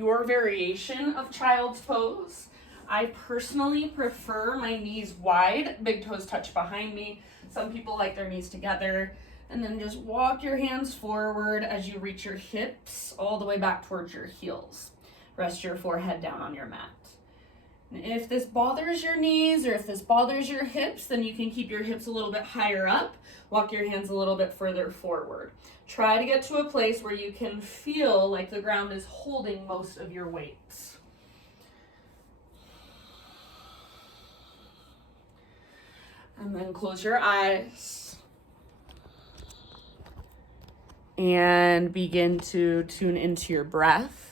your variation of child's pose. I personally prefer my knees wide, big toes touch behind me. Some people like their knees together. And then just walk your hands forward as you reach your hips all the way back towards your heels. Rest your forehead down on your mat. And if this bothers your knees or if this bothers your hips, then you can keep your hips a little bit higher up. Walk your hands a little bit further forward. Try to get to a place where you can feel like the ground is holding most of your weights. And then close your eyes and begin to tune into your breath.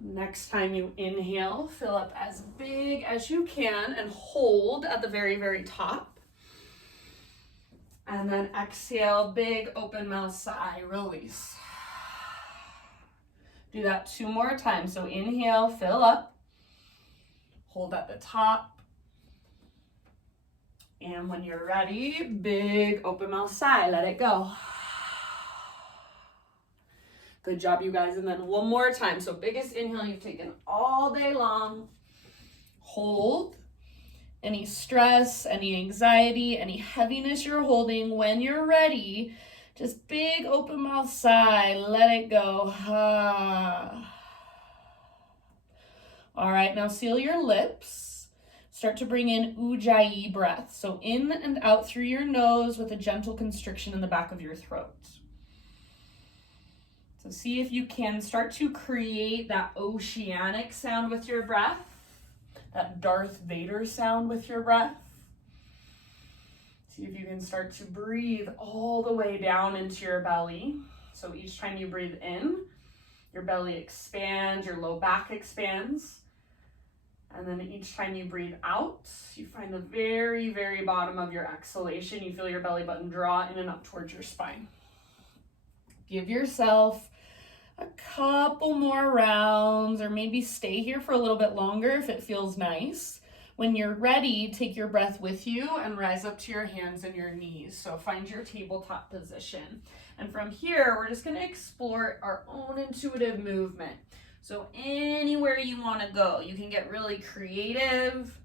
Next time you inhale, fill up as big as you can and hold at the very, very top. And then exhale, big open mouth sigh, release. Do that 2 more times. So inhale, fill up, hold at the top. And when you're ready, big open mouth sigh, let it go. Good job, you guys. And then 1 more time. So biggest inhale you've taken all day long. Hold. Any stress, any anxiety, any heaviness you're holding, when you're ready, just big open mouth sigh, let it go. All right, now seal your lips. Start to bring in ujjayi breath. So in and out through your nose with a gentle constriction in the back of your throat. So see if you can start to create that oceanic sound with your breath, that Darth Vader sound with your breath. See if you can start to breathe all the way down into your belly. So each time you breathe in, your belly expands, your low back expands. And then each time you breathe out, you find the very, very bottom of your exhalation. You feel your belly button draw in and up towards your spine. Give yourself a couple more rounds, or maybe stay here for a little bit longer if it feels nice. When you're ready, take your breath with you and rise up to your hands and your knees. So find your tabletop position. And from here, we're just going to explore our own intuitive movement. So anywhere you want to go, you can get really creative.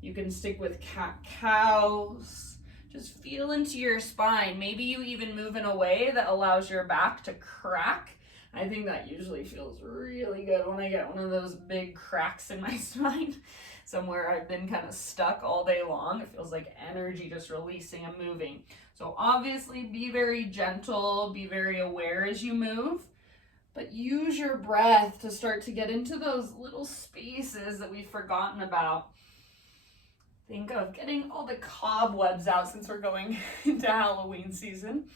You can stick with cat-cows. Just feel into your spine. Maybe you even move in a way that allows your back to crack. I think that usually feels really good when I get one of those big cracks in my spine, somewhere I've been kind of stuck all day long. It feels like energy just releasing and moving. So obviously be very gentle, be very aware as you move, but use your breath to start to get into those little spaces that we've forgotten about. Think of getting all the cobwebs out since we're going into Halloween season.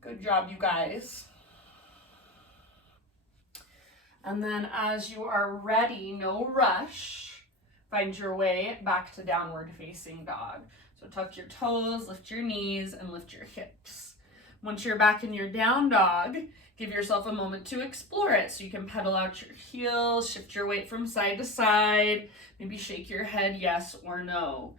Good job, you guys. And then as you are ready, no rush, find your way back to downward facing dog. So tuck your toes, lift your knees, and lift your hips. Once you're back in your down dog, give yourself a moment to explore it. So you can pedal out your heels, shift your weight from side to side, maybe shake your head yes or no.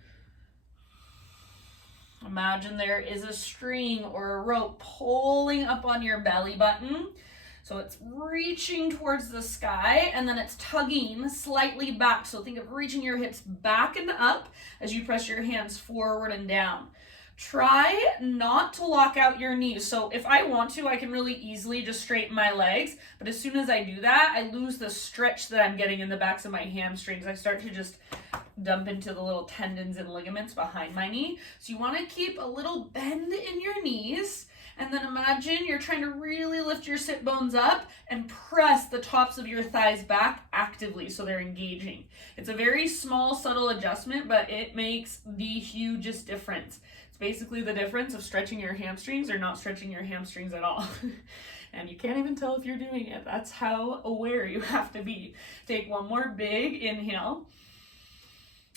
Imagine there is a string or a rope pulling up on your belly button. So it's reaching towards the sky and then it's tugging slightly back. So think of reaching your hips back and up as you press your hands forward and down. Try not to lock out your knees. So if I want to, I can really easily just straighten my legs. But as soon as I do that, I lose the stretch that I'm getting in the backs of my hamstrings. I start to just dump into the little tendons and ligaments behind my knee. So you want to keep a little bend in your knees. And then imagine you're trying to really lift your sit bones up and press the tops of your thighs back actively so they're engaging. It's a very small, subtle adjustment, but it makes the hugest difference. It's basically the difference of stretching your hamstrings or not stretching your hamstrings at all. And you can't even tell if you're doing it. That's how aware you have to be. Take one more big inhale.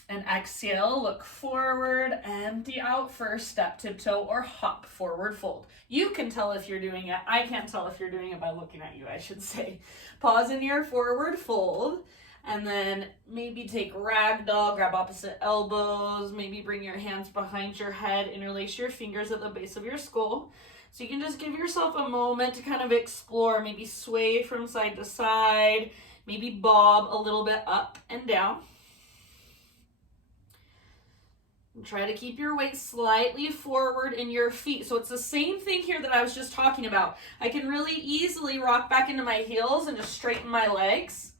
And exhale, look forward, empty out first, step, tiptoe, or hop, forward fold. You can tell if you're doing it. I can't tell if you're doing it by looking at you, I should say. Pause in your forward fold. And then maybe take ragdoll, grab opposite elbows, maybe bring your hands behind your head, interlace your fingers at the base of your skull. So you can just give yourself a moment to kind of explore, maybe sway from side to side, maybe bob a little bit up and down. And try to keep your weight slightly forward in your feet. So it's the same thing here that I was just talking about. I can really easily rock back into my heels and just straighten my legs.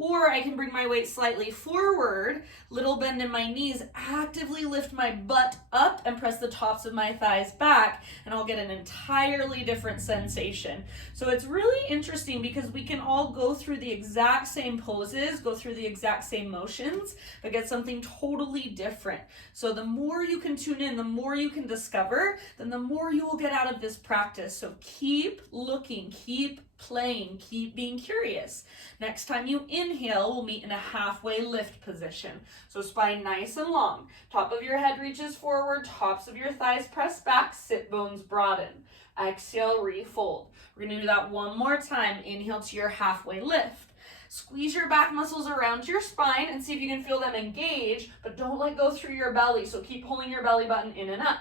Or I can bring my weight slightly forward, little bend in my knees, actively lift my butt up and press the tops of my thighs back, and I'll get an entirely different sensation. So it's really interesting because we can all go through the exact same poses, go through the exact same motions, but get something totally different. So the more you can tune in, the more you can discover, then the more you will get out of this practice. So keep looking, keep playing, keep being curious. Next time you inhale, we'll meet in a halfway lift position. So spine nice and long. Top of your head reaches forward, tops of your thighs press back, sit bones broaden. Exhale, refold. We're gonna do that one more time. Inhale to your halfway lift. Squeeze your back muscles around your spine and see if you can feel them engage, but don't let go through your belly. So keep pulling your belly button in and up.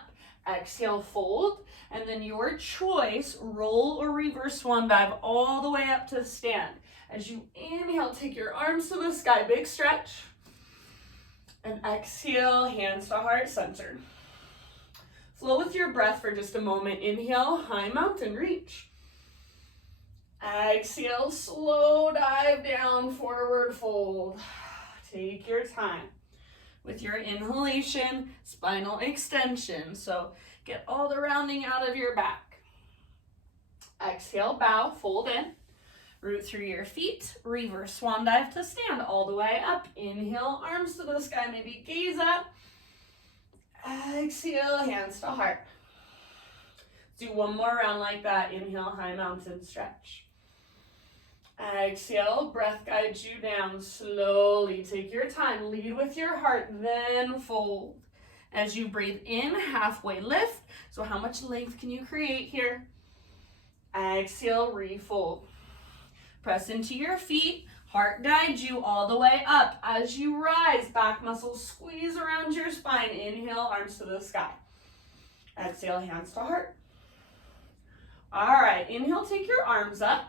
Exhale, fold. And then your choice, roll or reverse swan dive all the way up to stand. As you inhale, take your arms to the sky, big stretch. And exhale, hands to heart center. Flow with your breath for just a moment. Inhale, high mountain reach. Exhale, slow dive down, forward fold. Take your time. With your inhalation, spinal extension. So get all the rounding out of your back. Exhale, bow, fold in. Root through your feet, reverse swan dive to stand all the way up. Inhale, arms to the sky, maybe gaze up. Exhale, hands to heart. Do one more round like that. Inhale, high mountain stretch. Exhale, breath guides you down slowly. Take your time, lead with your heart, then fold. As you breathe in, halfway lift. So how much length can you create here? Exhale, refold. Press into your feet, heart guides you all the way up. As you rise, back muscles squeeze around your spine. Inhale, arms to the sky. Exhale, hands to heart. All right, inhale, take your arms up.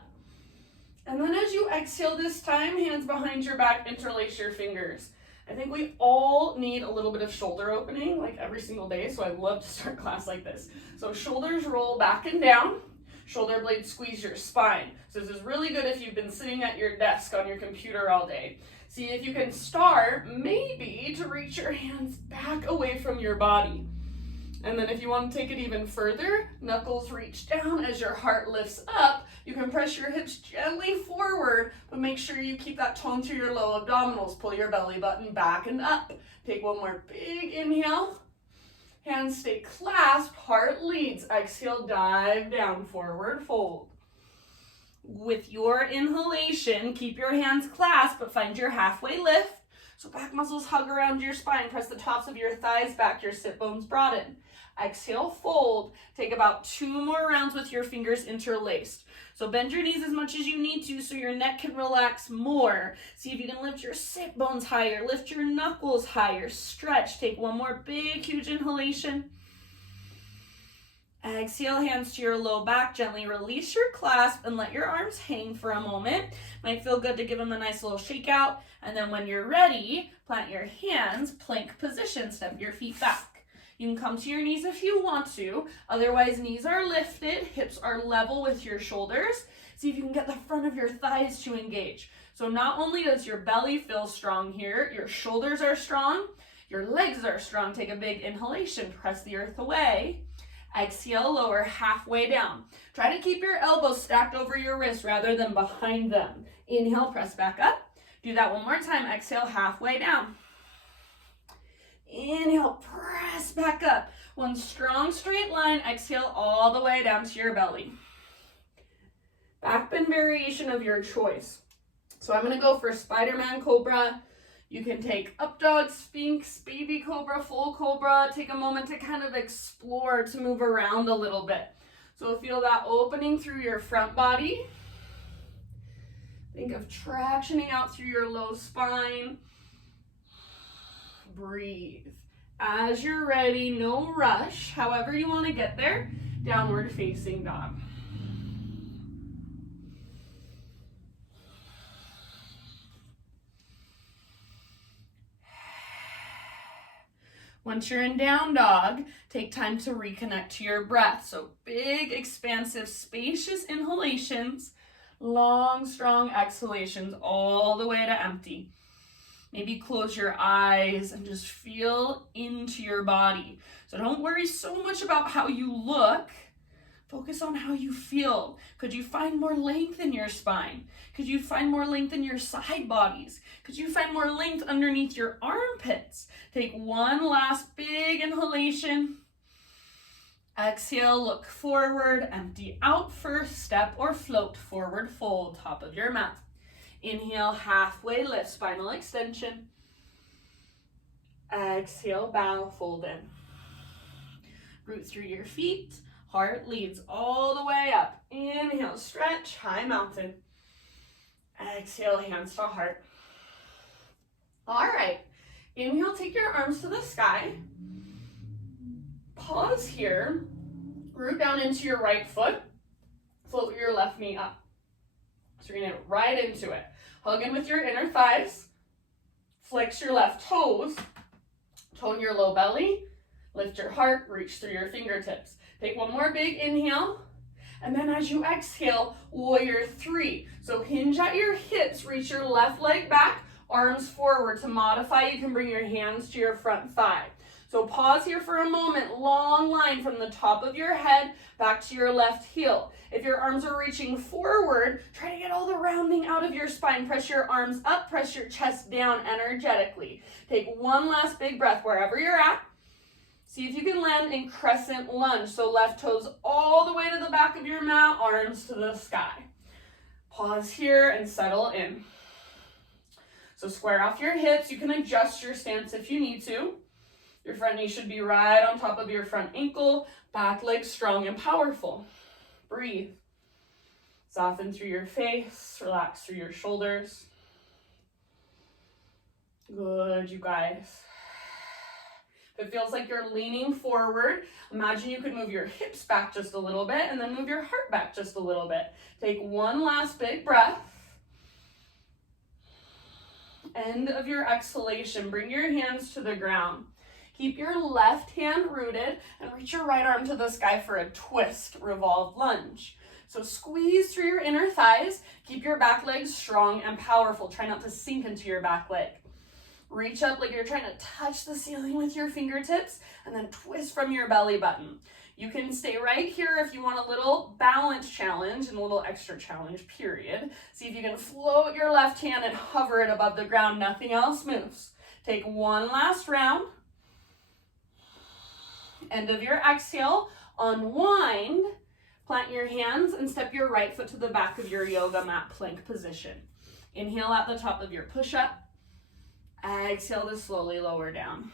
And then as you exhale this time, hands behind your back, interlace your fingers. I think we all need a little bit of shoulder opening, like every single day, so I love to start class like this. So shoulders roll back and down, shoulder blades squeeze your spine. So this is really good if you've been sitting at your desk on your computer all day. See if you can start, maybe, to reach your hands back away from your body. And then if you want to take it even further, knuckles reach down as your heart lifts up. You can press your hips gently forward, but make sure you keep that tone through your low abdominals. Pull your belly button back and up. Take one more big inhale. Hands stay clasped, heart leads. Exhale, dive down, forward fold. With your inhalation, keep your hands clasped, but find your halfway lift. So back muscles hug around your spine. Press the tops of your thighs back, your sit bones broaden. Exhale, fold. Take about 2 more rounds with your fingers interlaced. So bend your knees as much as you need to so your neck can relax more. See if you can lift your sit bones higher, lift your knuckles higher, stretch. Take one more big, huge inhalation. Exhale, hands to your low back. Gently release your clasp and let your arms hang for a moment. Might feel good to give them a nice little shake out. And then when you're ready, plant your hands, plank position, step your feet back. You can come to your knees if you want to. Otherwise, knees are lifted, hips are level with your shoulders. See if you can get the front of your thighs to engage. So not only does your belly feel strong here, your shoulders are strong, your legs are strong. Take a big inhalation, press the earth away. Exhale, lower halfway down. Try to keep your elbows stacked over your wrists rather than behind them. Inhale, press back up. Do that one more time. Exhale, halfway down. Inhale, press back up. One strong straight line. Exhale all the way down to your belly. Back bend variation of your choice. So I'm going to go for Spider-Man Cobra. You can take up dog, Sphinx, baby cobra, full cobra. Take a moment to kind of explore, to move around a little bit. So feel that opening through your front body. Think of tractioning out through your low spine. Breathe. As you're ready, no rush. However you want to get there, downward facing dog. Once you're in down dog, take time to reconnect to your breath. So big, expansive, spacious inhalations, long, strong exhalations all the way to empty. Maybe close your eyes and just feel into your body. So don't worry so much about how you look. Focus on how you feel. Could you find more length in your spine? Could you find more length in your side bodies? Could you find more length underneath your armpits? Take one last big inhalation. Exhale, look forward, empty out first, step or float, forward fold, top of your mat. Inhale, halfway lift, spinal extension. Exhale, bow, fold in. Root through your feet. Heart leads all the way up. Inhale, stretch, high mountain. Exhale, hands to heart. All right. Inhale, take your arms to the sky. Pause here. Root down into your right foot. Float your left knee up. So you're going to right into it. Hug in with your inner thighs. Flex your left toes. Tone your low belly. Lift your heart. Reach through your fingertips. Take one more big inhale. And then as you exhale, warrior three. So hinge at your hips. Reach your left leg back. Arms forward. To modify, you can bring your hands to your front thigh. So pause here for a moment. Long line from the top of your head back to your left heel. If your arms are reaching forward, try to get all the rounding out of your spine. Press your arms up, press your chest down energetically. Take one last big breath wherever you're at. See if you can land in crescent lunge. So left toes all the way to the back of your mat, arms to the sky. Pause here and settle in. So square off your hips. You can adjust your stance if you need to. Your front knee should be right on top of your front ankle. Back leg strong and powerful. Breathe. Soften through your face. Relax through your shoulders. Good, you guys. If it feels like you're leaning forward, imagine you could move your hips back just a little bit and then move your heart back just a little bit. Take one last big breath. End of your exhalation. Bring your hands to the ground. Keep your left hand rooted and reach your right arm to the sky for a twist, revolved lunge. So squeeze through your inner thighs. Keep your back legs strong and powerful. Try not to sink into your back leg. Reach up like you're trying to touch the ceiling with your fingertips and then twist from your belly button. You can stay right here if you want a little balance challenge and a little extra challenge, period. See if you can float your left hand and hover it above the ground. Nothing else moves. Take one last round. End of your exhale, unwind, plant your hands and step your right foot to the back of your yoga mat plank position. Inhale at the top of your push-up. Exhale to slowly lower down.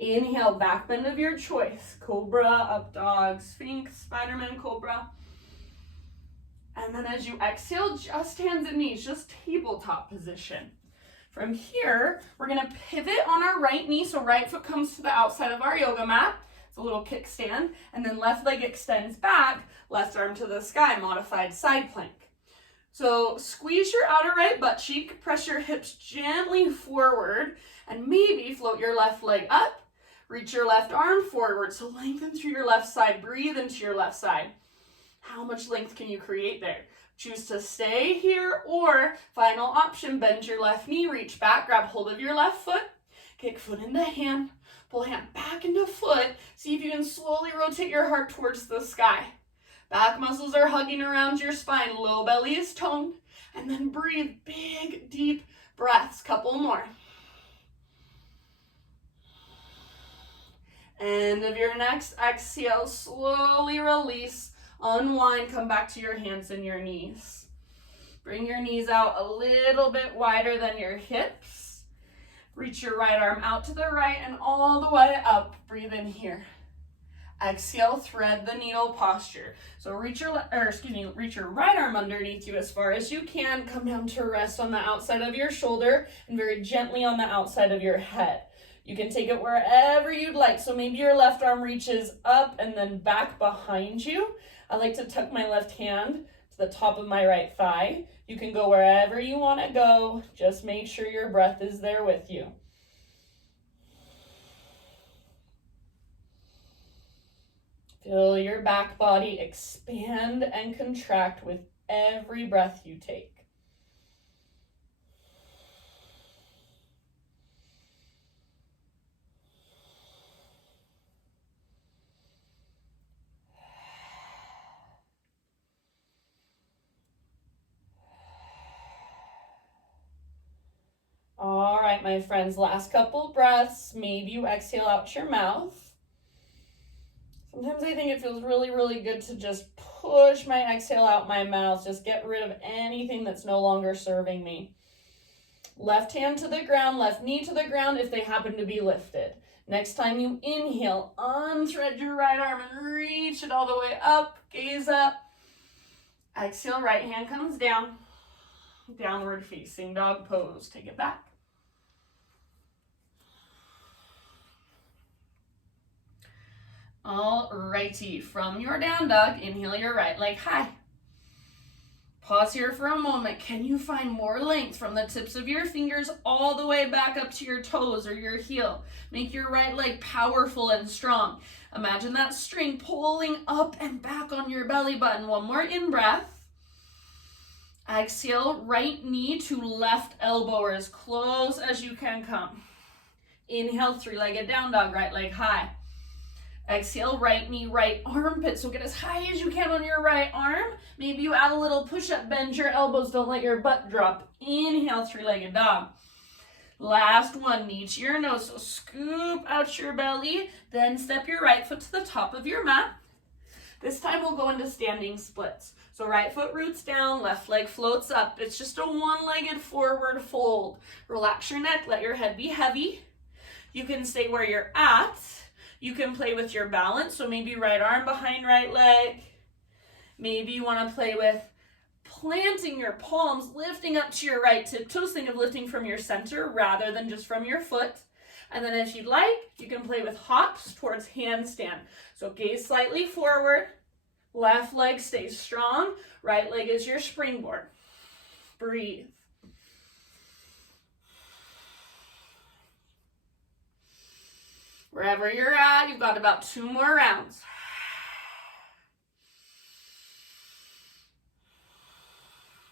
Inhale, back bend of your choice. Cobra, up dog, Sphinx, Spider-Man, Cobra. And then as you exhale, just hands and knees, just tabletop position. From here, we're gonna pivot on our right knee, so right foot comes to the outside of our yoga mat. It's a little kickstand, and then left leg extends back, left arm to the sky, modified side plank. So squeeze your outer right butt cheek, press your hips gently forward, and maybe float your left leg up, reach your left arm forward, so lengthen through your left side, breathe into your left side. How much length can you create there? Choose to stay here, or final option, bend your left knee, reach back, grab hold of your left foot, kick foot into hand, pull hand back into foot, see if you can slowly rotate your heart towards the sky. Back muscles are hugging around your spine, low belly is toned, and then breathe big, deep breaths, couple more. End of your next exhale, slowly release, unwind, come back to your hands and your knees. Bring your knees out a little bit wider than your hips. Reach your right arm out to the right and all the way up. Breathe in here. Exhale, thread the needle posture. So reach your right arm underneath you as far as you can. Come down to rest on the outside of your shoulder and very gently on the outside of your head. You can take it wherever you'd like. So maybe your left arm reaches up and then back behind you. I like to tuck my left hand to the top of my right thigh. You can go wherever you want to go. Just make sure your breath is there with you. Feel your back body expand and contract with every breath you take. All right, my friends, last couple breaths. Maybe you exhale out your mouth. Sometimes I think it feels really, really good to just push my exhale out my mouth. Just get rid of anything that's no longer serving me. Left hand to the ground, left knee to the ground if they happen to be lifted. Next time you inhale, unthread your right arm and reach it all the way up. Gaze up. Exhale, right hand comes down. Downward facing dog pose. Take it back. All righty, from your down dog, inhale your right leg high. Pause here for a moment. Can you find more length from the tips of your fingers all the way back up to your toes or your heel? Make your right leg powerful and strong. Imagine that string pulling up and back on your belly button. One more in-breath. Exhale, right knee to left elbow or as close as you can come. Inhale, three-legged down dog, right leg high. Exhale, right knee, right armpit. So get as high as you can on your right arm. Maybe you add a little push-up, bend your elbows, don't let your butt drop. Inhale, three-legged dog. Last one, knee to your nose. So scoop out your belly, then step your right foot to the top of your mat. This time we'll go into standing splits. So right foot roots down, left leg floats up. It's just a one-legged forward fold. Relax your neck, let your head be heavy. You can stay where you're at. You can play with your balance, so maybe right arm behind right leg. Maybe you want to play with planting your palms, lifting up to your right tiptoes. Think of lifting from your center rather than just from your foot. And then if you'd like, you can play with hops towards handstand. So gaze slightly forward, left leg stays strong, right leg is your springboard. Breathe. Wherever you're at, you've got about 2 more rounds.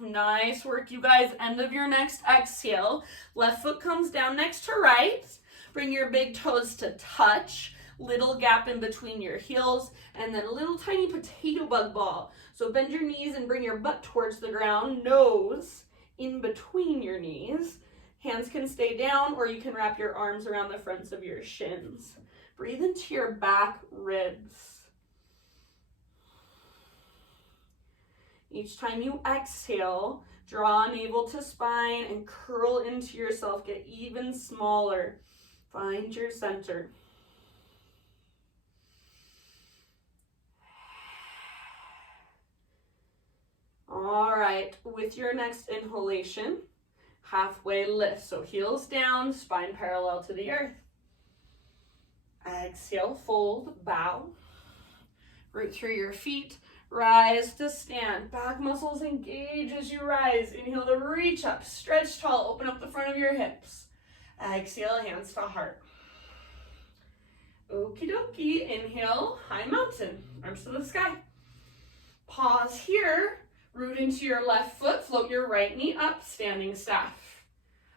Nice work, you guys. End of your next exhale. Left foot comes down next to right. Bring your big toes to touch. Little gap in between your heels. And then a little tiny potato bug ball. So bend your knees and bring your butt towards the ground. Nose in between your knees. Hands can stay down, or you can wrap your arms around the fronts of your shins. Breathe into your back ribs. Each time you exhale, draw navel to spine and curl into yourself. Get even smaller. Find your center. All right, with your next inhalation, halfway lift. So heels down, spine parallel to the earth. Exhale, fold, bow. Root through your feet. Rise to stand. Back muscles engage as you rise. Inhale to reach up. Stretch tall. Open up the front of your hips. Exhale, hands to heart. Okie dokie. Inhale, high mountain. Arms to the sky. Pause here. Root into your left foot. Float your right knee up. Standing staff.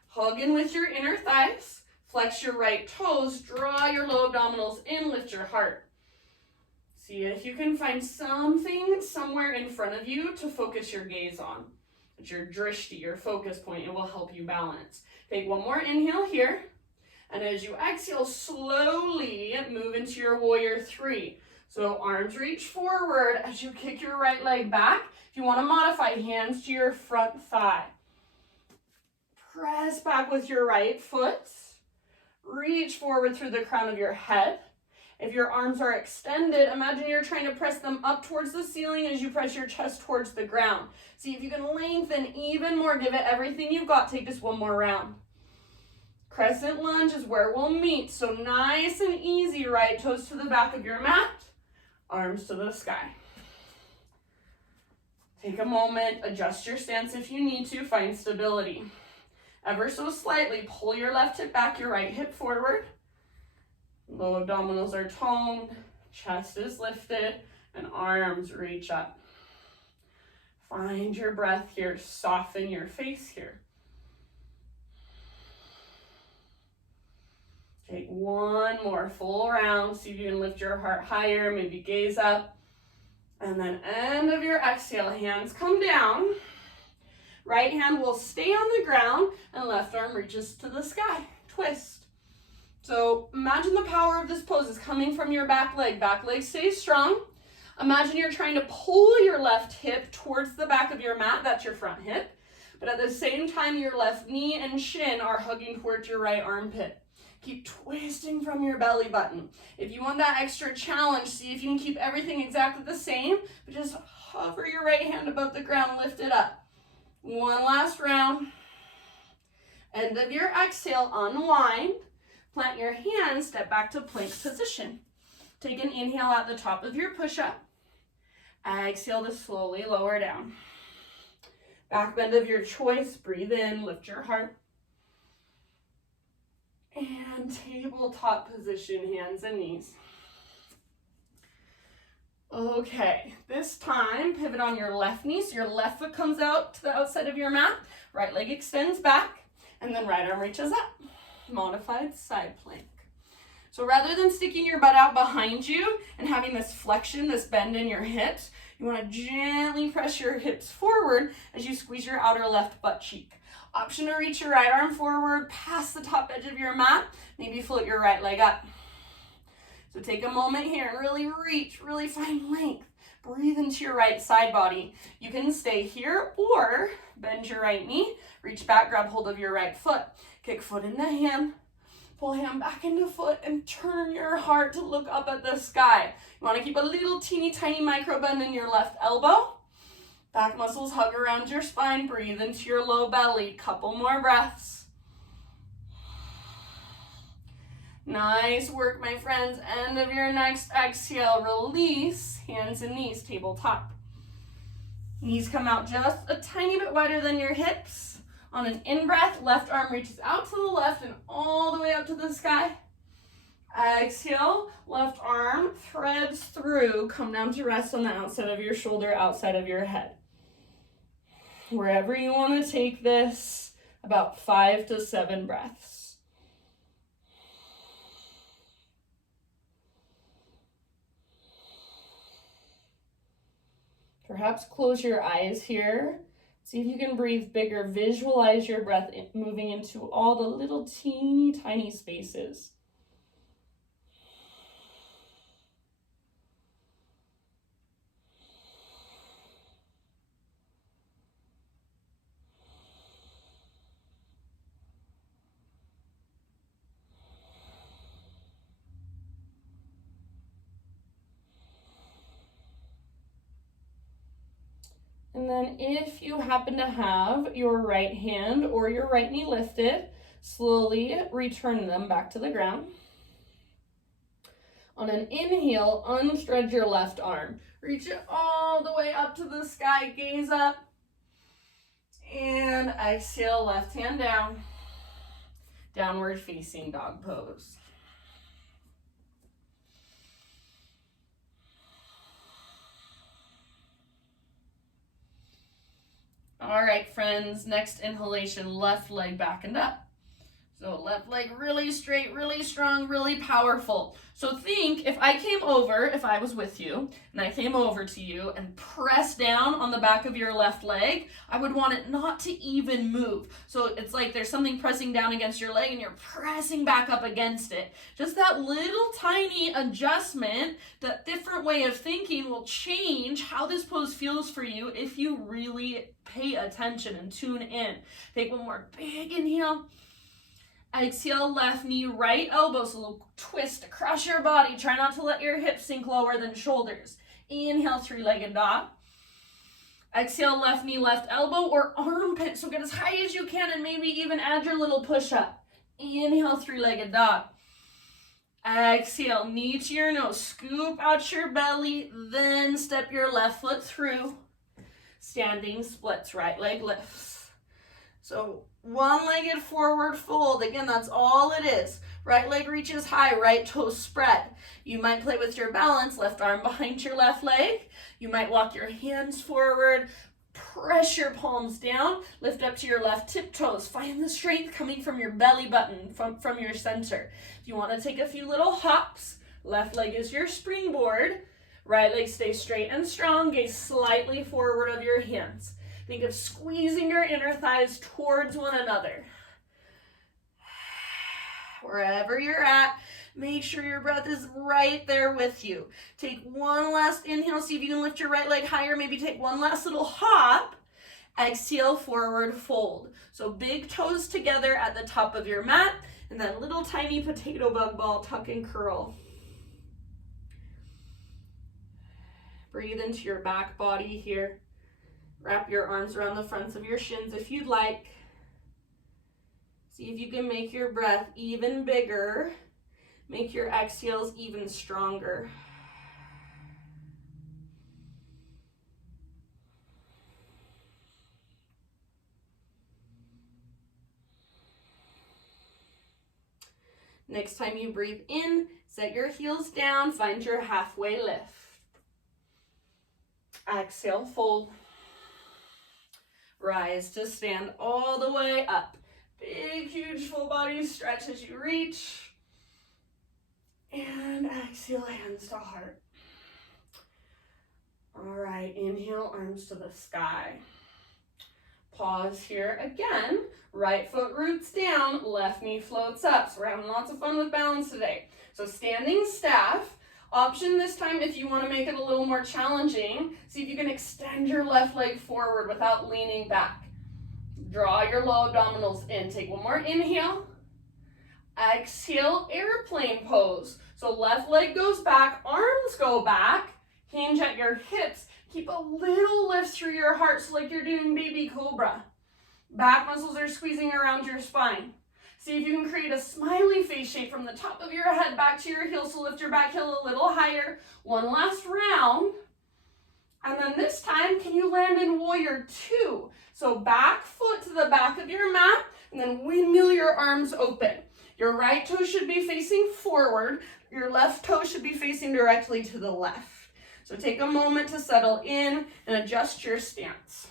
Hug in with your inner thighs. Flex your right toes. Draw your low abdominals in. Lift your heart. See if you can find something somewhere in front of you to focus your gaze on. It's your drishti, your focus point. It will help you balance. Take one more inhale here. And as you exhale, slowly move into your warrior 3. So arms reach forward as you kick your right leg back. If you want to modify, hands to your front thigh. Press back with your right foot. Reach forward through the crown of your head. If your arms are extended, imagine you're trying to press them up towards the ceiling as you press your chest towards the ground. See if you can lengthen even more. Give it everything you've got. Take this one more round. Crescent lunge is where we'll meet. So nice and easy, right toes to the back of your mat, arms to the sky. Take a moment, adjust your stance if you need to, find stability. Ever so slightly, pull your left hip back, your right hip forward. Low abdominals are toned, chest is lifted, and arms reach up. Find your breath here, soften your face here. Take one more full round, see if you can lift your heart higher, maybe gaze up. And then end of your exhale, hands come down. Right hand will stay on the ground and left arm reaches to the sky. Twist. So imagine the power of this pose is coming from your back leg. Back leg stays strong. Imagine you're trying to pull your left hip towards the back of your mat. That's your front hip. But at the same time, your left knee and shin are hugging towards your right armpit. Keep twisting from your belly button. If you want that extra challenge, see if you can keep everything exactly the same, but just hover your right hand above the ground, lift it up. One last round. End of your exhale, unwind. Plant your hands, step back to plank position. Take an inhale at the top of your push-up. Exhale to slowly lower down. Back bend of your choice, breathe in, lift your heart. And tabletop position, hands and knees. Okay, this time pivot on your left knee, so your left foot comes out to the outside of your mat, right leg extends back, and then right arm reaches up. Modified side plank. So rather than sticking your butt out behind you and having this flexion, this bend in your hips, you want to gently press your hips forward as you squeeze your outer left butt cheek. Option to reach your right arm forward past the top edge of your mat. Maybe float your right leg up. So take a moment here and really reach, really find length. Breathe into your right side body. You can stay here or bend your right knee, reach back, grab hold of your right foot. Kick foot into hand, pull hand back into foot, and turn your heart to look up at the sky. You want to keep a little teeny tiny micro bend in your left elbow. Back muscles hug around your spine. Breathe into your low belly. Couple more breaths. Nice work, my friends. End of your next exhale. Release, hands and knees, tabletop. Knees come out just a tiny bit wider than your hips. On an in-breath, left arm reaches out to the left and all the way up to the sky. Exhale, left arm threads through. Come down to rest on the outside of your shoulder, outside of your head. Wherever you want to take this, about 5 to 7 breaths. Perhaps close your eyes here. See if you can breathe bigger. Visualize your breath moving into all the little teeny tiny spaces. And then if you happen to have your right hand or your right knee lifted, slowly return them back to the ground. On an inhale, unstretch your left arm. Reach it all the way up to the sky, gaze up. And exhale, left hand down. Downward facing dog pose. All right, friends, next inhalation, left leg back and up. So left leg really straight, really strong, really powerful. So think if I came over, if I was with you, and I came over to you and pressed down on the back of your left leg, I would want it not to even move. So it's like there's something pressing down against your leg and you're pressing back up against it. Just that little tiny adjustment, that different way of thinking will change how this pose feels for you if you really pay attention and tune in. Take one more big inhale. Exhale, left knee, right elbow. So a little twist across your body. Try not to let your hips sink lower than shoulders. Inhale, three-legged dog. Exhale, left knee, left elbow or armpit. So get as high as you can and maybe even add your little push-up. Inhale, three-legged dog. Exhale, knee to your nose. Scoop out your belly, then step your left foot through. Standing splits, right leg lifts. So one-legged forward fold. Again, that's all it is. Right leg reaches high, right toe spread. You might play with your balance, left arm behind your left leg. You might walk your hands forward, press your palms down, lift up to your left tiptoes. Find the strength coming from your belly button, from your center. If you want to take a few little hops, left leg is your springboard. Right leg stays straight and strong, gaze slightly forward of your hands. Think of squeezing your inner thighs towards one another. Wherever you're at, make sure your breath is right there with you. Take one last inhale. See if you can lift your right leg higher. Maybe take one last little hop. Exhale, forward fold. So big toes together at the top of your mat, and then little tiny potato bug ball, tuck and curl. Breathe into your back body here. Wrap your arms around the fronts of your shins if you'd like. See if you can make your breath even bigger. Make your exhales even stronger. Next time you breathe in, set your heels down, find your halfway lift. Exhale, fold. Rise to stand all the way up. Big, huge full body stretch as you reach. And exhale, hands to heart. All right, inhale, arms to the sky. Pause here again. Right foot roots down, left knee floats up. So we're having lots of fun with balance today. So standing staff. Option this time if you want to make it a little more challenging. See if you can extend your left leg forward without leaning back. Draw your low abdominals in. Take one more inhale. Exhale, airplane pose. So left leg goes back, arms go back. Hinge at your hips. Keep a little lift through your heart, so like you're doing baby cobra. Back muscles are squeezing around your spine. See if you can create a smiley face shape from the top of your head back to your heels. So lift your back heel a little higher. One last round. And then this time, can you land in warrior two? So back foot to the back of your mat, and then windmill your arms open. Your right toe should be facing forward. Your left toe should be facing directly to the left. So take a moment to settle in and adjust your stance.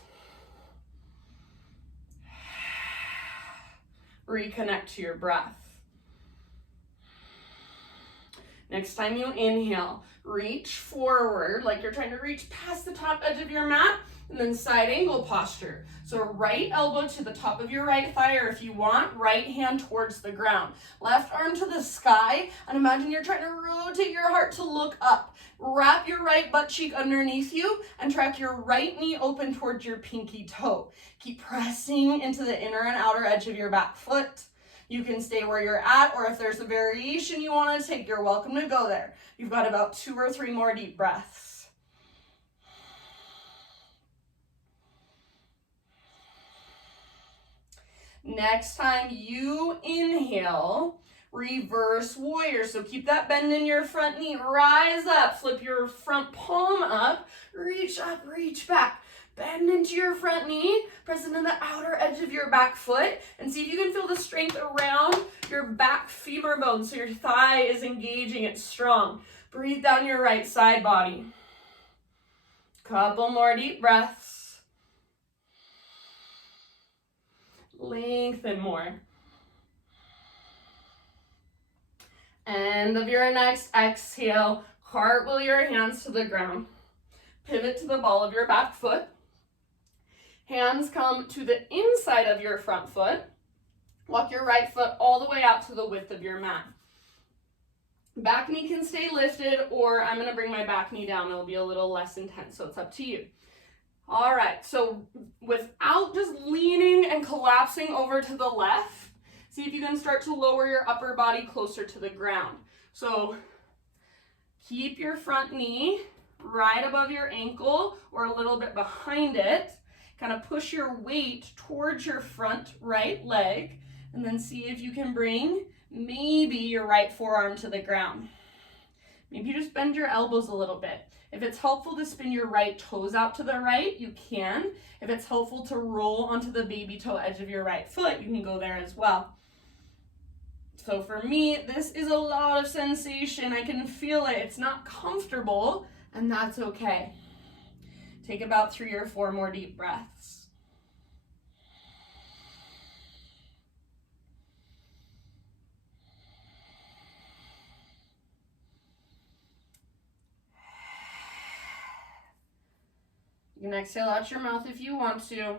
Reconnect to your breath. Next time you inhale, reach forward like you're trying to reach past the top edge of your mat, and then side angle posture. So right elbow to the top of your right thigh, or if you want, right hand towards the ground. Left arm to the sky, and imagine you're trying to rotate your heart to look up. Wrap your right butt cheek underneath you and track your right knee open towards your pinky toe. Keep pressing into the inner and outer edge of your back foot. You can stay where you're at, or if there's a variation you want to take, you're welcome to go there. You've got about 2 or 3 more deep breaths. Next time you inhale, reverse warrior. So keep that bend in your front knee. Rise up, flip your front palm up, reach up, reach back. Bend into your front knee, press into the outer edge of your back foot, and see if you can feel the strength around your back femur bone so your thigh is engaging, it's strong. Breathe down your right side body. Couple more deep breaths. Lengthen more. End of your next exhale, cartwheel your hands to the ground. Pivot to the ball of your back foot. Hands come to the inside of your front foot. Walk your right foot all the way out to the width of your mat. Back knee can stay lifted, or I'm going to bring my back knee down. It'll be a little less intense, so it's up to you. All right, so without just leaning and collapsing over to the left, See if you can start to lower your upper body closer to the ground. So keep your front knee right above your ankle or a little bit behind it. Kind of push your weight towards your front right leg, and then see if you can bring maybe your right forearm to the ground. Maybe just bend your elbows a little bit. If it's helpful to spin your right toes out to the right, you can. If it's helpful to roll onto the baby toe edge of your right foot, you can go there as well. So for me, this is a lot of sensation. I can feel it. It's not comfortable, and that's okay. Take about 3 or 4 more deep breaths. You can exhale out your mouth if you want to.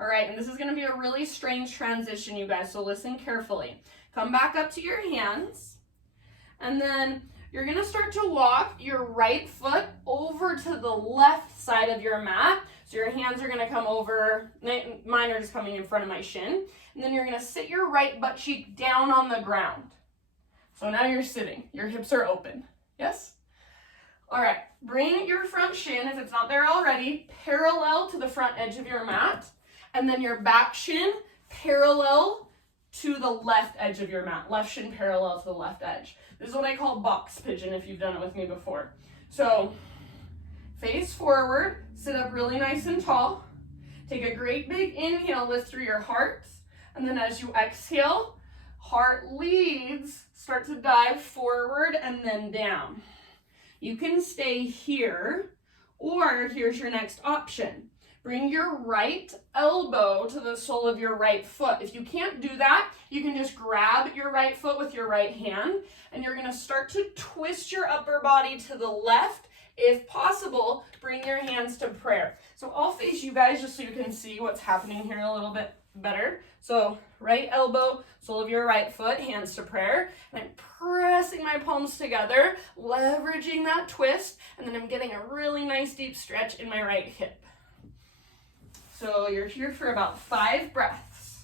All right, and this is going to be a really strange transition, you guys, so listen carefully. Come back up to your hands, and then you're going to start to walk your right foot over to the left side of your mat. So your hands are going to come over, mine are just coming in front of my shin, and then you're going to sit your right butt cheek down on the ground. So now you're sitting, your hips are open, yes? All right, bring your front shin, if it's not there already, parallel to the front edge of your mat, and then your back shin parallel to the left edge of your mat, left shin parallel to the left edge. This is what I call box pigeon if you've done it with me before. So face forward, sit up really nice and tall. Take a great big inhale, lift through your heart. And then as you exhale, heart leads, start to dive forward and then down. You can stay here, or here's your next option. Bring your right elbow to the sole of your right foot. If you can't do that, you can just grab your right foot with your right hand, and you're gonna start to twist your upper body to the left. If possible, bring your hands to prayer. So I'll face you guys just so you can see what's happening here a little bit better. So right elbow, sole of your right foot, hands to prayer. And I'm pressing my palms together, leveraging that twist, and then I'm getting a really nice deep stretch in my right hip. So you're here for about 5 breaths.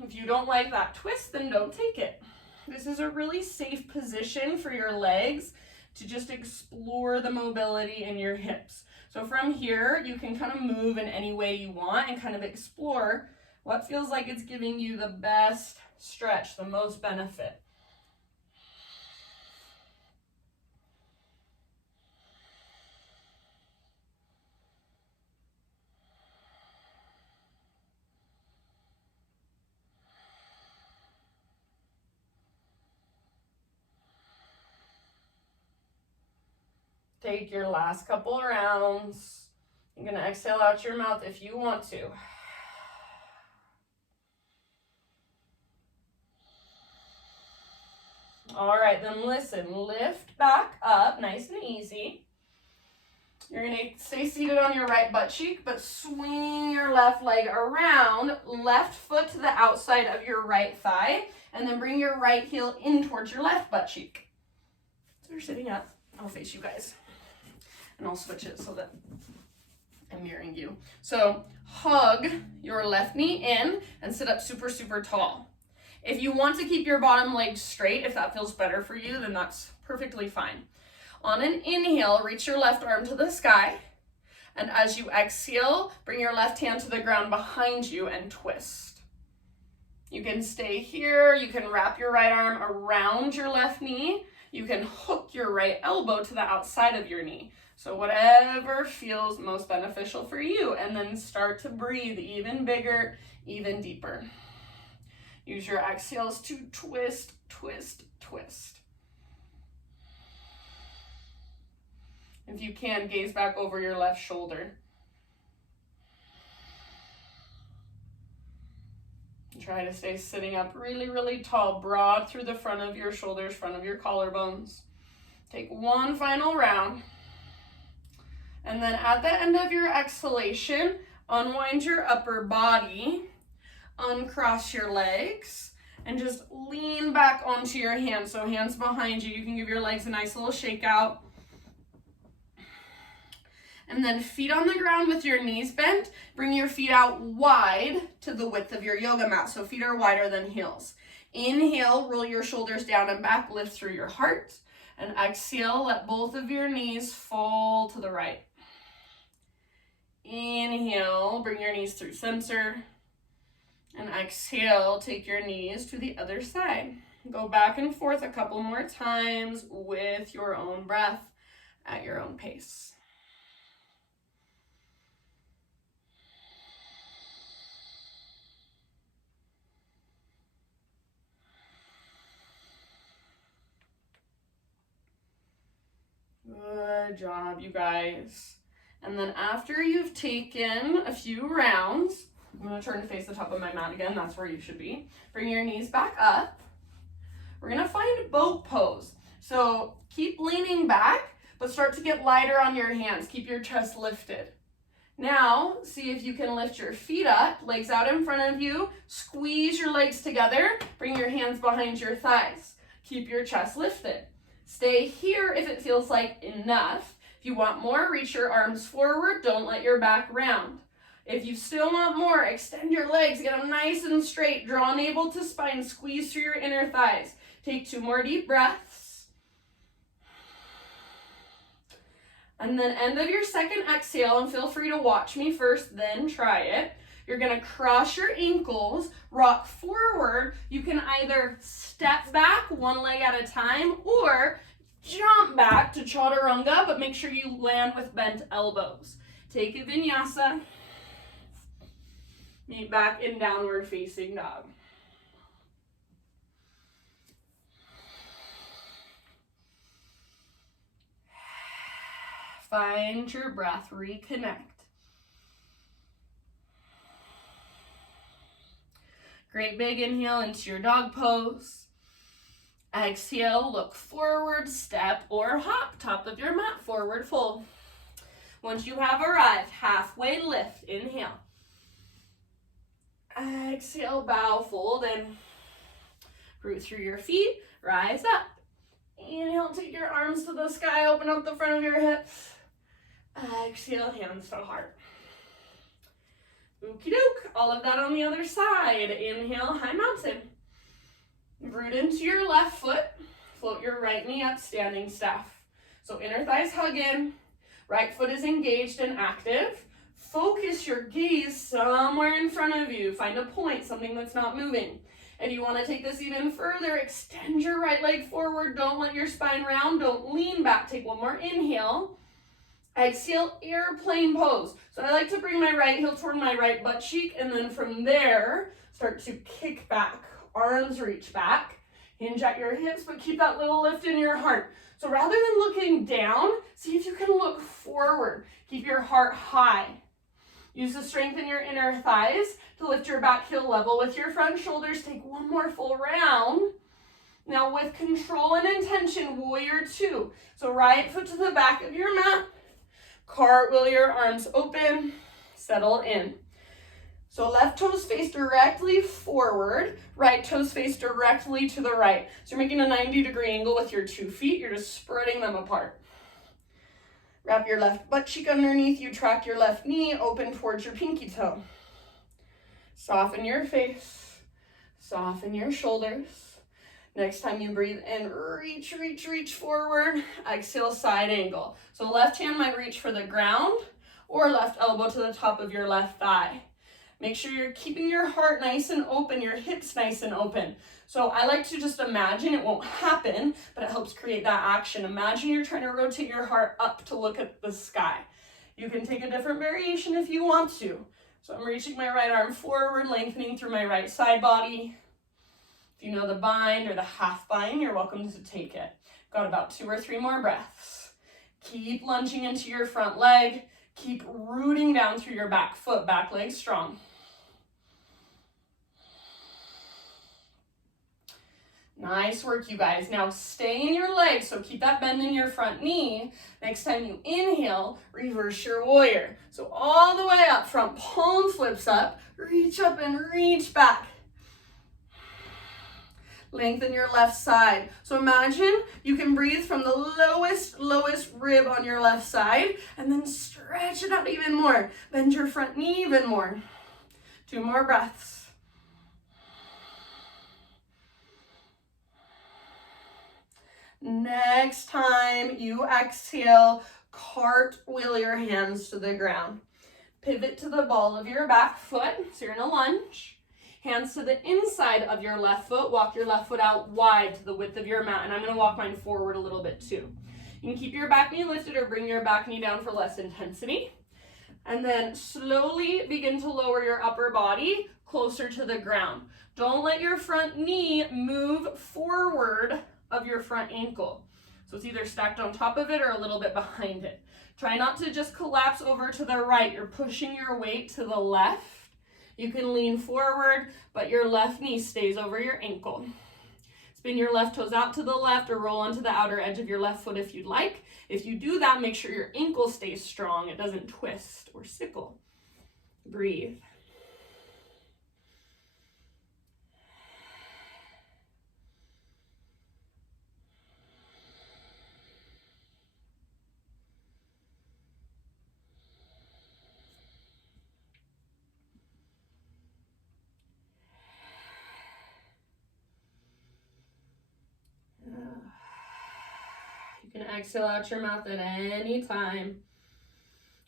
If you don't like that twist, then don't take it. This is a really safe position for your legs to just explore the mobility in your hips. So from here, you can kind of move in any way you want and kind of explore what feels like it's giving you the best stretch, the most benefit. Take your last couple rounds. You're going to exhale out your mouth if you want to. All right, then listen, lift back up, nice and easy. You're going to stay seated on your right butt cheek, but swing your left leg around, left foot to the outside of your right thigh, and then bring your right heel in towards your left butt cheek. So you're sitting up. I'll face you guys. And I'll switch it so that I'm mirroring you. So hug your left knee in and sit up super, super tall. If you want to keep your bottom leg straight, if that feels better for you, then that's perfectly fine. On an inhale, reach your left arm to the sky. And as you exhale, bring your left hand to the ground behind you and twist. You can stay here. You can wrap your right arm around your left knee. You can hook your right elbow to the outside of your knee. So whatever feels most beneficial for you, and then start to breathe even bigger, even deeper. Use your exhales to twist, twist, twist. If you can, gaze back over your left shoulder. Try to stay sitting up really, really tall, broad through the front of your shoulders, front of your collarbones. Take one final round. And then at the end of your exhalation, unwind your upper body, uncross your legs, and just lean back onto your hands. So hands behind you. You can give your legs a nice little shake out. And then feet on the ground with your knees bent. Bring your feet out wide to the width of your yoga mat. So feet are wider than heels. Inhale, roll your shoulders down and back, lift through your heart. And exhale, let both of your knees fall to the right. Inhale, bring your knees through center. And exhale, take your knees to the other side. Go back and forth a couple more times with your own breath at your own pace. Good job, you guys. And then after you've taken a few rounds, I'm going to turn to face the top of my mat again. That's where you should be. Bring your knees back up. We're going to find boat pose. So keep leaning back, but start to get lighter on your hands. Keep your chest lifted. Now, see if you can lift your feet up, legs out in front of you. Squeeze your legs together. Bring your hands behind your thighs. Keep your chest lifted. Stay here if it feels like enough. If you want more, reach your arms forward. Don't let your back round. If you still want more, extend your legs, get them nice and straight. Draw navel to spine, squeeze through your inner thighs. Take 2 more deep breaths. And then end of your second exhale, and feel free to watch me first, then try it. You're gonna cross your ankles, rock forward. You can either step back one leg at a time or jump back to chaturanga, but make sure you land with bent elbows. Take a vinyasa. Meet back in downward facing dog. Find your breath, reconnect. Great big inhale into your dog pose. Exhale, look forward, step or hop, top of your mat, forward fold. Once you have arrived, halfway lift, inhale. Exhale, bow, fold in. Root through your feet, rise up. Inhale, take your arms to the sky, open up the front of your hips. Exhale, hands to heart. Okie doke, all of that on the other side. Inhale, high mountain. Root into your left foot, float your right knee up, standing staff. So inner thighs hug in, right foot is engaged and active. Focus your gaze somewhere in front of you. Find a point, something that's not moving. If you want to take this even further, extend your right leg forward. Don't let your spine round. Don't lean back. Take one more inhale. Exhale, airplane pose. So I like to bring my right heel toward my right butt cheek, and then from there, start to kick back. Arms reach back. Hinge at your hips, but keep that little lift in your heart. So rather than looking down, see if you can look forward. Keep your heart high. Use the strength in your inner thighs to lift your back heel level with your front shoulders. Take one more full round. Now with control and intention, warrior 2. So right foot to the back of your mat. Cartwheel your arms open. Settle in. So left toes face directly forward. Right toes face directly to the right. So you're making a 90-degree angle with your 2 feet. You're just spreading them apart. Wrap your left butt cheek underneath you, track your left knee, open towards your pinky toe. Soften your face, soften your shoulders. Next time you breathe in, reach, reach, reach forward. Exhale, side angle. So left hand might reach for the ground or left elbow to the top of your left thigh. Make sure you're keeping your heart nice and open, your hips nice and open. So I like to just imagine, it won't happen, but it helps create that action. Imagine you're trying to rotate your heart up to look at the sky. You can take a different variation if you want to. So I'm reaching my right arm forward, lengthening through my right side body. If you know the bind or the half bind, you're welcome to take it. Got about 2 or 3 more breaths. Keep lunging into your front leg. Keep rooting down through your back foot, back leg strong. Nice work, you guys. Now stay in your legs, so keep that bend in your front knee. Next time you inhale, reverse your warrior. So all the way up, front palm flips up, reach up and reach back. Lengthen your left side. So imagine you can breathe from the lowest rib on your left side and then stretch it out even more. Bend your front knee even more. 2 more breaths. Next time you exhale, cartwheel your hands to the ground. Pivot to the ball of your back foot, so you're in a lunge. Hands to the inside of your left foot. Walk your left foot out wide to the width of your mat. And I'm going to walk mine forward a little bit too. You can keep your back knee lifted or bring your back knee down for less intensity. And then slowly begin to lower your upper body closer to the ground. Don't let your front knee move forward of your front ankle. So it's either stacked on top of it or a little bit behind it. Try not to just collapse over to the right. You're pushing your weight to the left. You can lean forward, but your left knee stays over your ankle. Spin your left toes out to the left or roll onto the outer edge of your left foot if you'd like. If you do that, make sure your ankle stays strong. It doesn't twist or sickle. Breathe. You can exhale out your mouth at any time.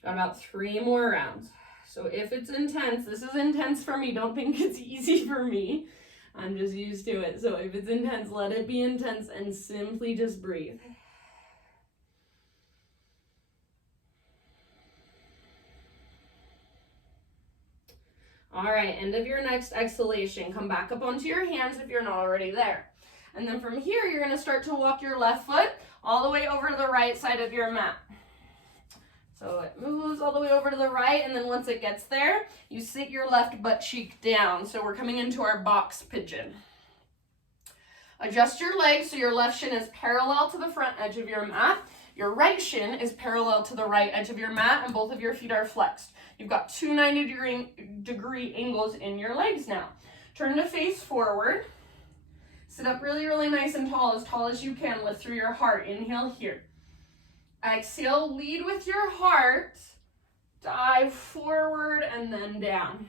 Got about 3 more rounds. So if it's intense, this is intense for me. Don't think it's easy for me. I'm just used to it. So if it's intense, let it be intense and simply just breathe. All right, end of your next exhalation. Come back up onto your hands if you're not already there. And then from here, you're going to start to walk your left foot all the way over to the right side of your mat. So it moves all the way over to the right, and then once it gets there, you sit your left butt cheek down. So we're coming into our box pigeon. Adjust your legs so your left shin is parallel to the front edge of your mat. Your right shin is parallel to the right edge of your mat, and both of your feet are flexed. You've got 2 90-degree angles in your legs now. Turn to face forward. Sit up really, really nice and tall as you can. Lift through your heart. Inhale here. Exhale, lead with your heart. Dive forward and then down.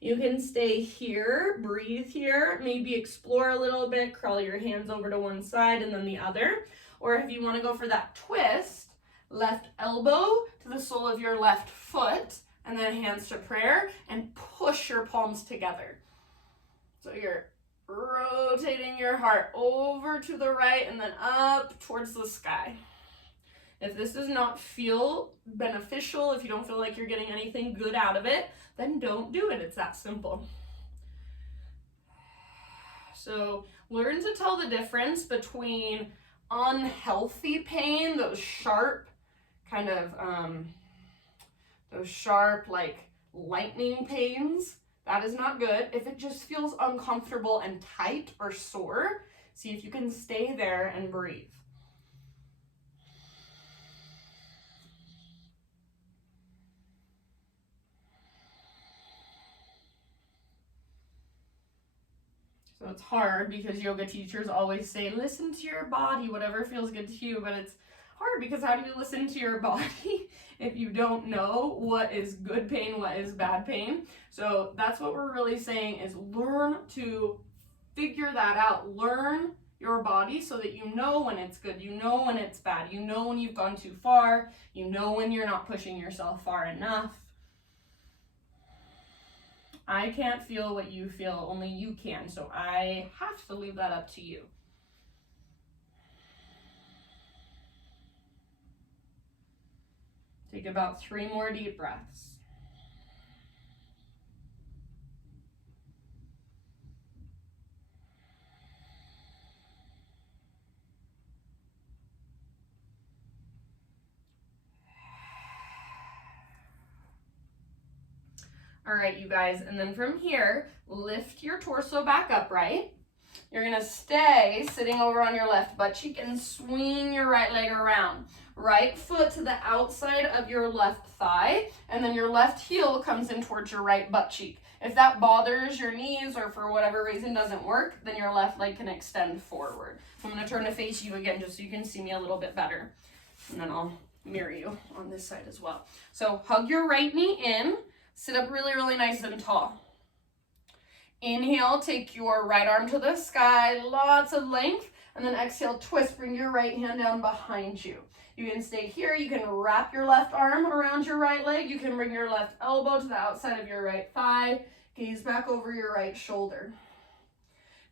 You can stay here, breathe here, maybe explore a little bit, crawl your hands over to one side and then the other. Or if you want to go for that twist, left elbow to the sole of your left foot, and then hands to prayer, and push your palms together. So you're rotating your heart over to the right and then up towards the sky. If this does not feel beneficial, if you don't feel like you're getting anything good out of it, then don't do it. It's that simple. So learn to tell the difference between unhealthy pain, those sharp kind of, like lightning pains. That is not good. If it just feels uncomfortable and tight or sore, see if you can stay there and breathe. So it's hard because yoga teachers always say, listen to your body, whatever feels good to you, but it's hard because how do you listen to your body if you don't know what is good pain, what is bad pain? So that's what we're really saying is learn to figure that out. Learn your body so that you know when it's good, you know when it's bad, you know when you've gone too far, you know when you're not pushing yourself far enough. I can't feel what you feel, only you can, so I have to leave that up to you. Take about 3 more deep breaths. All right, you guys, and then from here, lift your torso back upright. You're gonna stay sitting over on your left butt cheek and swing your right leg around. right foot to the outside of your left thigh, and then your left heel comes in towards your right butt cheek. If that bothers your knees or for whatever reason doesn't work, then your left leg can extend forward. So I'm going to turn to face you again just so you can see me a little bit better. And then I'll mirror you on this side as well. So hug your right knee in, sit up really, really nice and tall. Inhale, take your right arm to the sky, lots of length, and then exhale, twist, bring your right hand down behind you. You can stay here, you can wrap your left arm around your right leg, you can bring your left elbow to the outside of your right thigh, gaze back over your right shoulder.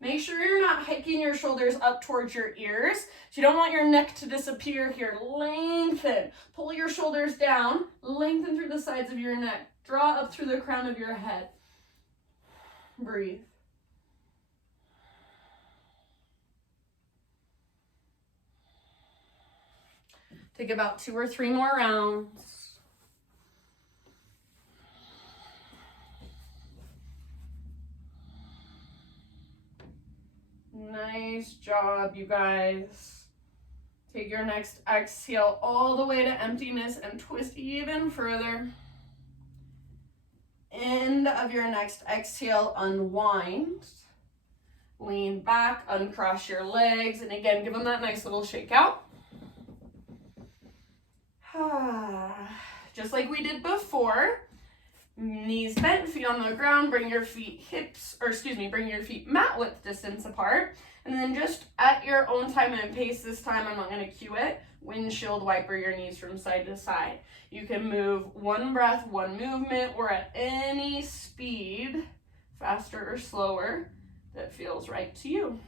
Make sure you're not hiking your shoulders up towards your ears. So you don't want your neck to disappear here. Lengthen. Pull your shoulders down. Lengthen through the sides of your neck. Draw up through the crown of your head. Breathe. Take about 2 or 3 more rounds. Nice job, you guys. Take your next exhale all the way to emptiness and twist even further. End of your next exhale, unwind. Lean back, uncross your legs, and again, give them that nice little shake out. Just like we did before, knees bent, feet on the ground, bring your feet bring your feet mat width distance apart, and then just at your own time and pace this time, I'm not going to cue it, windshield wiper your knees from side to side. You can move one breath, one movement, or at any speed, faster or slower, that feels right to you.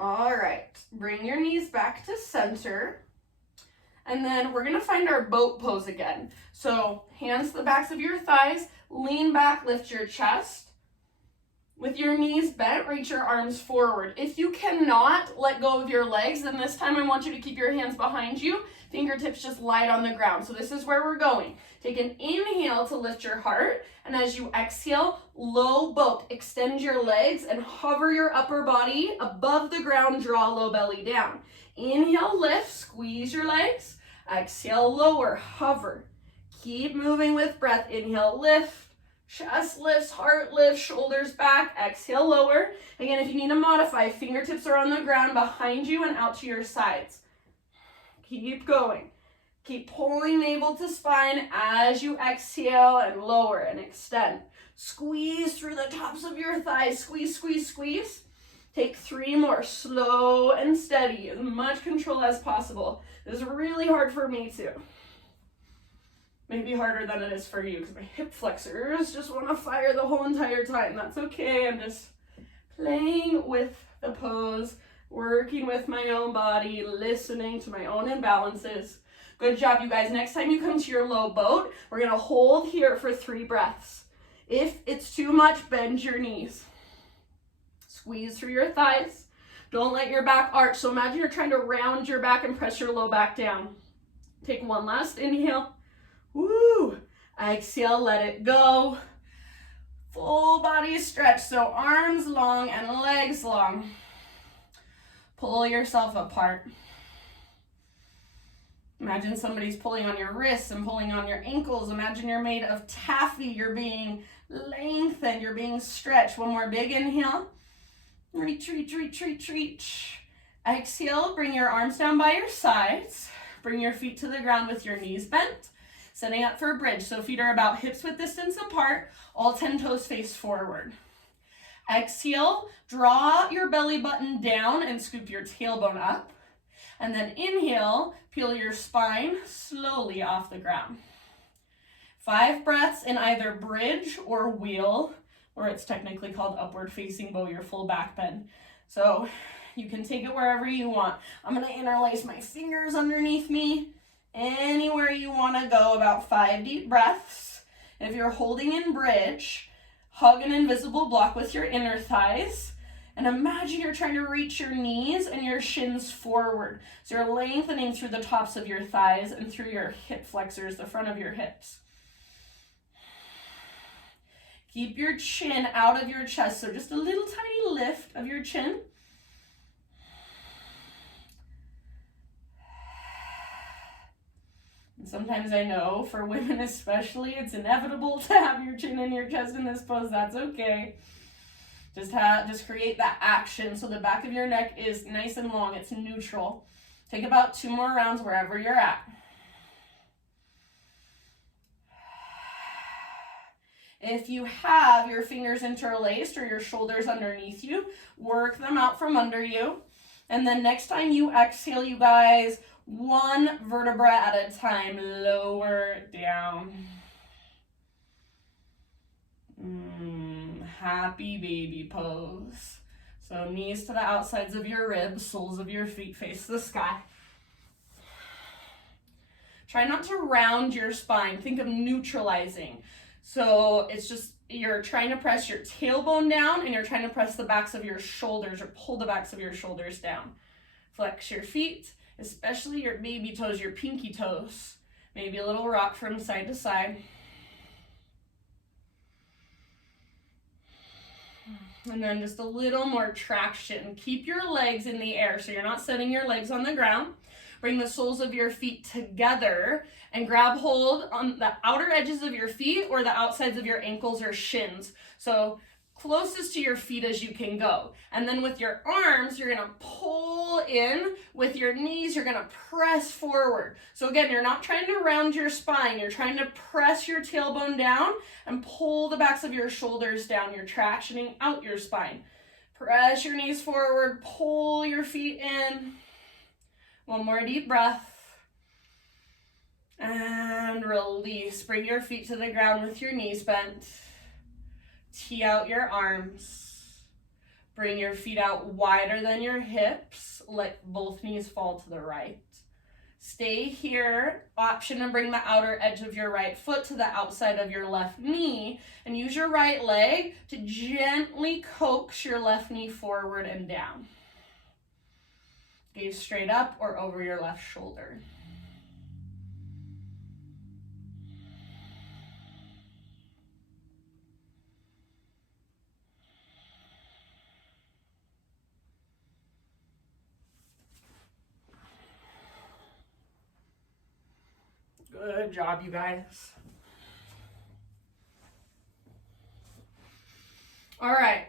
All right, bring your knees back to center. And then we're gonna find our boat pose again. So hands to the backs of your thighs, lean back, lift your chest. With your knees bent, reach your arms forward. If you cannot let go of your legs, then this time I want you to keep your hands behind you. Fingertips just light on the ground. So this is where we're going. Take an inhale to lift your heart, and as you exhale, low boat. Extend your legs and hover your upper body above the ground, draw low belly down. Inhale, lift, squeeze your legs. Exhale, lower, hover. Keep moving with breath. Inhale, lift, chest lifts, heart lifts, shoulders back. Exhale, lower. Again, if you need to modify, fingertips are on the ground behind you and out to your sides. Keep going. Keep pulling navel to spine as you exhale and lower and extend. Squeeze through the tops of your thighs. Squeeze, squeeze, squeeze. Take 3 more, slow and steady, as much control as possible. This is really hard for me too. Maybe harder than it is for you because my hip flexors just want to fire the whole entire time. That's okay. I'm just playing with the pose, working with my own body, listening to my own imbalances. Good job, you guys. Next time you come to your low boat, we're going to hold here for 3 breaths. If it's too much, bend your knees. Squeeze through your thighs. Don't let your back arch. So imagine you're trying to round your back and press your low back down. Take one last inhale. Woo! Exhale, let it go. Full body stretch. So arms long and legs long. Pull yourself apart. Imagine somebody's pulling on your wrists and pulling on your ankles. Imagine you're made of taffy. You're being lengthened. You're being stretched. One more big inhale. Reach, reach, reach, reach, reach. Exhale, bring your arms down by your sides. Bring your feet to the ground with your knees bent. Setting up for a bridge. So feet are about hips width distance apart. All 10 toes face forward. Exhale, draw your belly button down and scoop your tailbone up. And then inhale, peel your spine slowly off the ground. 5 breaths in either bridge or wheel, or it's technically called upward facing bow, your full back bend. So you can take it wherever you want. I'm gonna interlace my fingers underneath me. Anywhere you wanna go, about 5 deep breaths. If you're holding in bridge, hug an invisible block with your inner thighs. And imagine you're trying to reach your knees and your shins forward. So you're lengthening through the tops of your thighs and through your hip flexors, the front of your hips. Keep your chin out of your chest, so just a little tiny lift of your chin. And sometimes I know, for women especially, it's inevitable to have your chin in your chest in this pose. That's okay. Just create that action so the back of your neck is nice and long. It's neutral. Take about 2 more rounds wherever you're at. If you have your fingers interlaced or your shoulders underneath you, work them out from under you. And then next time you exhale, you guys, 1 vertebra at a time, lower down. Happy baby pose. So knees to the outsides of your ribs, soles of your feet face the sky. Try not to round your spine. Think of neutralizing. So it's just, you're trying to press your tailbone down and you're trying to press the backs of your shoulders or pull the backs of your shoulders down. Flex your feet, especially your baby toes, your pinky toes. Maybe a little rock from side to side. And then just a little more traction. Keep your legs in the air so you're not setting your legs on the ground. Bring the soles of your feet together and grab hold on the outer edges of your feet or the outsides of your ankles or shins. So closest to your feet as you can go. And then with your arms, you're gonna pull in. With your knees, you're gonna press forward. So again, you're not trying to round your spine. You're trying to press your tailbone down and pull the backs of your shoulders down. You're tractioning out your spine. Press your knees forward, pull your feet in. 1 more deep breath. And release. Bring your feet to the ground with your knees bent. Tee out your arms. Bring your feet out wider than your hips. Let both knees fall to the right. Stay here. Option to bring the outer edge of your right foot to the outside of your left knee. And use your right leg to gently coax your left knee forward and down. Gaze straight up or over your left shoulder. Good job, you guys. All right.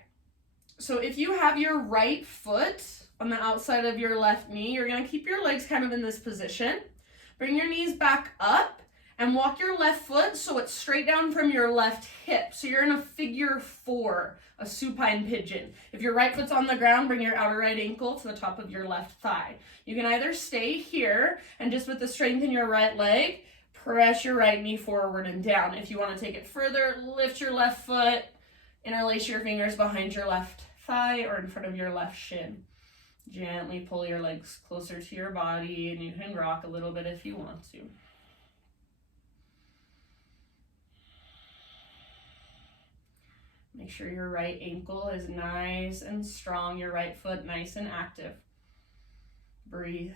So if you have your right foot on the outside of your left knee, you're going to keep your legs kind of in this position. Bring your knees back up and walk your left foot so it's straight down from your left hip. So you're in a figure 4, a supine pigeon. If your right foot's on the ground, bring your outer right ankle to the top of your left thigh. You can either stay here and just with the strength in your right leg, press your right knee forward and down. If you want to take it further, lift your left foot, interlace your fingers behind your left thigh or in front of your left shin. Gently pull your legs closer to your body and you can rock a little bit if you want to. Make sure your right ankle is nice and strong, your right foot nice and active. Breathe.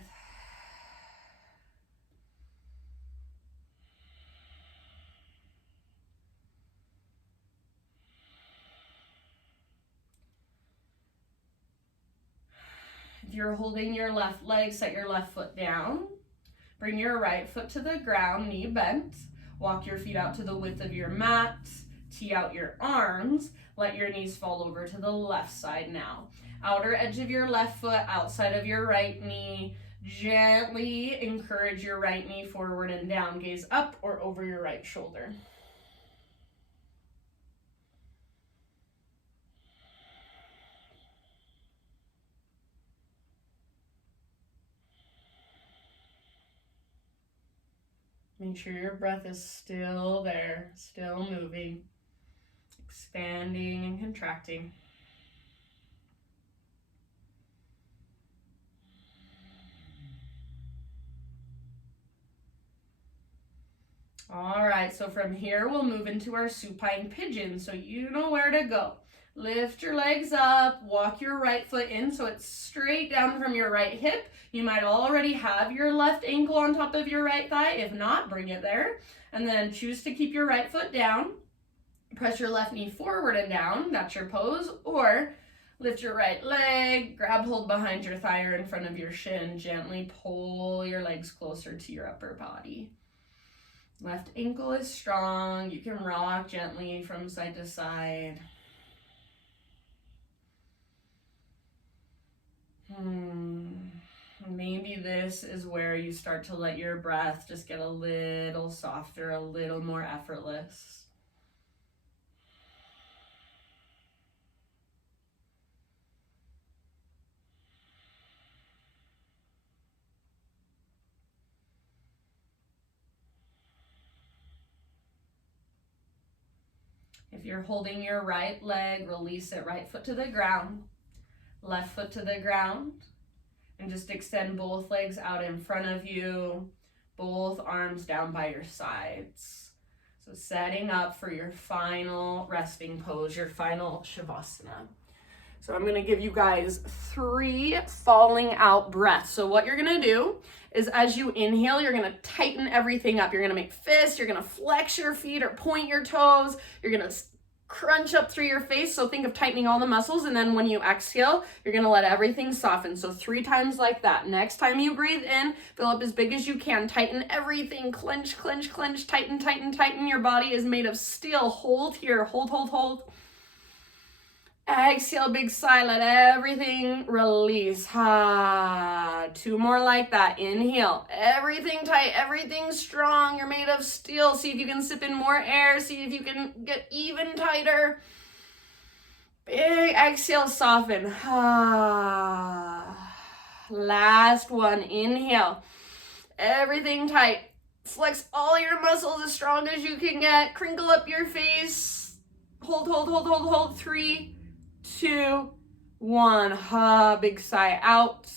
If you're holding your left leg, set your left foot down. Bring your right foot to the ground, knee bent. Walk your feet out to the width of your mat. Tee out your arms. Let your knees fall over to the left side now. Outer edge of your left foot, outside of your right knee. Gently encourage your right knee forward and down. Gaze up or over your right shoulder. Make sure your breath is still there, still moving, expanding and contracting. All right, so from here we'll move into our supine pigeon, so you know where to go. Lift your legs up, walk your right foot in so it's straight down from your right hip. You might already have your left ankle on top of your right thigh. If not, bring it there. And then choose to keep your right foot down. Press your left knee forward and down, that's your pose. Or lift your right leg, grab hold behind your thigh or in front of your shin. Gently pull your legs closer to your upper body. Left ankle is strong. You can rock gently from side to side. Maybe this is where you start to let your breath just get a little softer, a little more effortless. If you're holding your right leg, release it. Right foot to the ground, left foot to the ground. And just extend both legs out in front of you, both arms down by your sides. So setting up for your final resting pose, your final Shavasana. So I'm going to give you guys 3 falling out breaths. So what you're going to do is as you inhale, you're going to tighten everything up. You're going to make fists, you're going to flex your feet or point your toes. You're going to crunch up through your face. So think of tightening all the muscles. And then when you exhale, you're going to let everything soften. So 3 times like that. Next time you breathe in, fill up as big as you can. Tighten everything. Clench, clench, clench. Tighten, tighten, tighten. Your body is made of steel. Hold here. Hold, hold, hold. Exhale, big sigh. Let everything release. 2 more like that. Inhale. Everything tight. Everything strong. You're made of steel. See if you can sip in more air. See if you can get even tighter. Big exhale. Soften. Last one. Inhale. Everything tight. Flex all your muscles as strong as you can get. Crinkle up your face. Hold, hold, hold, hold, hold. 3, 2, 1. Big sigh out.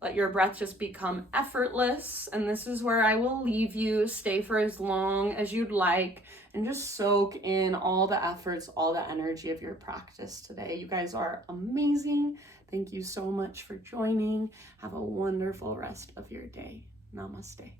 Let your breath just become effortless. And this is where I will leave you. Stay for as long as you'd like and just soak in all the efforts, all the energy of your practice today. You guys are amazing. Thank you so much for joining. Have a wonderful rest of your day. Namaste.